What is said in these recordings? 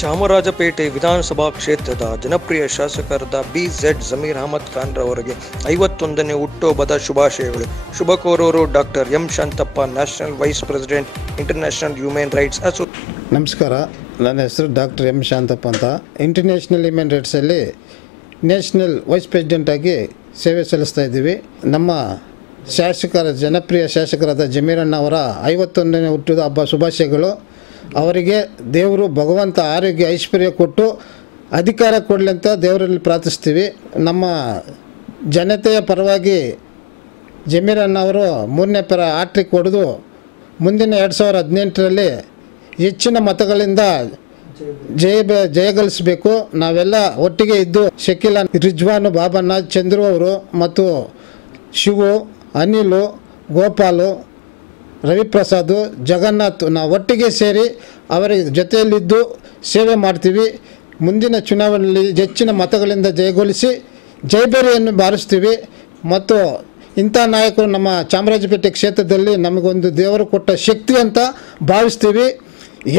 ಚಾಮರಾಜಪೇಟೆ ವಿಧಾನಸಭಾ ಕ್ಷೇತ್ರದ ಜನಪ್ರಿಯ ಶಾಸಕರಾದ BZ ಜಮೀರ್ ಅಹಮದ್ ಖಾನ್ ರವರಿಗೆ 51ನೇ ಹುಟ್ಟುಹಬ್ಬದ ಶುಭಾಶಯಗಳು. ಶುಭ ಕೋರೋರು doctor M Shanthappa, national vice president, international human rights association. ನಮಸ್ಕಾರ, ನನ್ನ ಹೆಸರು ಡಾಕ್ಟರ್ ಎಂ ಶಾಂತಪ್ಪ ಅಂತ. ಇಂಟರ್ನ್ಯಾಷನಲ್ ಹ್ಯೂಮನ್ ರೈಟ್ಸಲ್ಲಿ ನ್ಯಾಷನಲ್ ವೈಸ್ ಪ್ರೆಸಿಡೆಂಟ್ ಆಗಿ ಸೇವೆ ಸಲ್ಲಿಸ್ತಾ ಇದ್ದೀವಿ. ನಮ್ಮ ಜನಪ್ರಿಯ ಶಾಸಕರಾದ ಜಮೀರಣ್ಣ ಅವರ 51ನೇ ಹುಟ್ಟಿದ ಹಬ್ಬ ಶುಭಾಶಯಗಳು. ಅವರಿಗೆ ದೇವರು ಭಗವಂತ ಆರೋಗ್ಯ ಐಶ್ವರ್ಯ ಕೊಟ್ಟು ಅಧಿಕಾರ ಕೊಡಲಿ ಅಂತ ದೇವರಲ್ಲಿ ಪ್ರಾರ್ಥಿಸ್ತೀವಿ. ನಮ್ಮ ಜನತೆಯ ಪರವಾಗಿ ಜಮೀರಣ್ಣ ಅವರು 3ನೇ ಹ್ಯಾಟ್ರಿಕ್ ಹೊಡೆದು ಮುಂದಿನ 2018ರಲ್ಲಿ ಹೆಚ್ಚಿನ ಮತಗಳಿಂದ ಜಯಗಳಿಸಬೇಕು. ನಾವೆಲ್ಲ ಒಟ್ಟಿಗೆ ಇದ್ದು ಶಕೀಲ, ರಿಜ್ವಾನು, ಬಾಬಣ್ಣ, ಚಂದ್ರು ಅವರು ಮತ್ತು ಶಿವು, ಅನಿಲು, ಗೋಪಾಲು, ರವಿಪ್ರಸಾದ್, ಜಗನ್ನಾಥ್ ನಾವು ಒಟ್ಟಿಗೆ ಸೇರಿ ಅವರ ಜೊತೆಯಲ್ಲಿದ್ದು ಸೇವೆ ಮಾಡ್ತೀವಿ. ಮುಂದಿನ ಚುನಾವಣೆಯಲ್ಲಿ ಹೆಚ್ಚಿನ ಮತಗಳಿಂದ ಜಯಗೊಳಿಸಿ ಜಯಬೇರಿಯನ್ನು ಬಾರಿಸ್ತೀವಿ. ಮತ್ತು ಇಂಥ ನಾಯಕರು ನಮ್ಮ ಚಾಮರಾಜಪೇಟೆ ಕ್ಷೇತ್ರದಲ್ಲಿ ನಮಗೊಂದು ದೇವರು ಕೊಟ್ಟ ಶಕ್ತಿ ಅಂತ ಭಾವಿಸ್ತೀವಿ.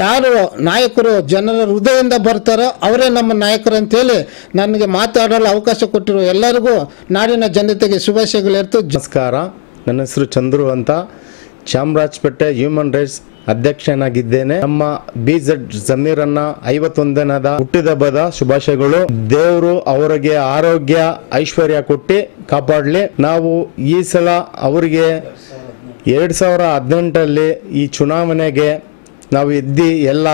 ಯಾರು ನಾಯಕರು ಜನರ ಹೃದಯದಿಂದ ಬರ್ತಾರೋ ಅವರೇ ನಮ್ಮ ನಾಯಕರು ಅಂತೇಳಿ ನನಗೆ ಮಾತಾಡಲು ಅವಕಾಶ ಕೊಟ್ಟಿರೋ ಎಲ್ಲರಿಗೂ ನಾಡಿನ ಜನತೆಗೆ ಶುಭಾಶಯಗಳು ಹೇಳ್ತು. ನಮಸ್ಕಾರ, ನನ್ನ ಹೆಸರು ಚಂದ್ರು ಅಂತ, ಚಾಮರಾಜಪೇಟೆ ಹ್ಯೂಮನ್ ರೈಟ್ಸ್ ಅಧ್ಯಕ್ಷನಾಗಿದ್ದೇನೆ. ನಮ್ಮ BZ ಜಮೀರನ್ನ 51ನೇ ಹುಟ್ಟಿದಬ್ಬದ ಶುಭಾಶಯಗಳು. ದೇವರು ಅವರಿಗೆ ಆರೋಗ್ಯ ಐಶ್ವರ್ಯ ಕೊಟ್ಟು ಕಾಪಾಡಲಿ. ನಾವು ಈ ಸಲ ಅವರಿಗೆ 2018ರಲ್ಲಿ ಈ ಚುನಾವಣೆಗೆ ನಾವು ಎಲ್ಲ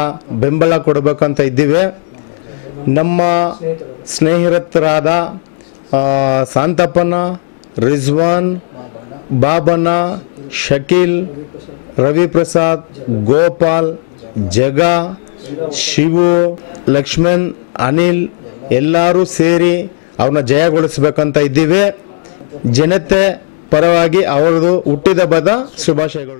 ಬೆಂಬಲ ಕೊಡಬೇಕಂತ ಇದ್ದೀವಿ. ನಮ್ಮ ಸ್ನೇಹಿತರಾದ ಶಾಂತಪ್ಪನ, ರಿಜ್ವಾನ್, ಬಾಬಣ್ಣ, ಶಕೀಲ್, ರವಿಪ್ರಸಾದ್, ಗೋಪಾಲ್, ಜಗ, ಶಿವು, ಲಕ್ಷ್ಮಣ್, ಅನಿಲ್ ಎಲ್ಲರೂ ಸೇರಿ ಅವ್ರನ್ನ ಜಯಗೊಳಿಸ್ಬೇಕಂತ ಇದ್ದೀವಿ. ಜನತೆ ಪರವಾಗಿ ಅವರದು ಹುಟ್ಟಿದಬ್ಬದ ಶುಭಾಶಯಗಳು.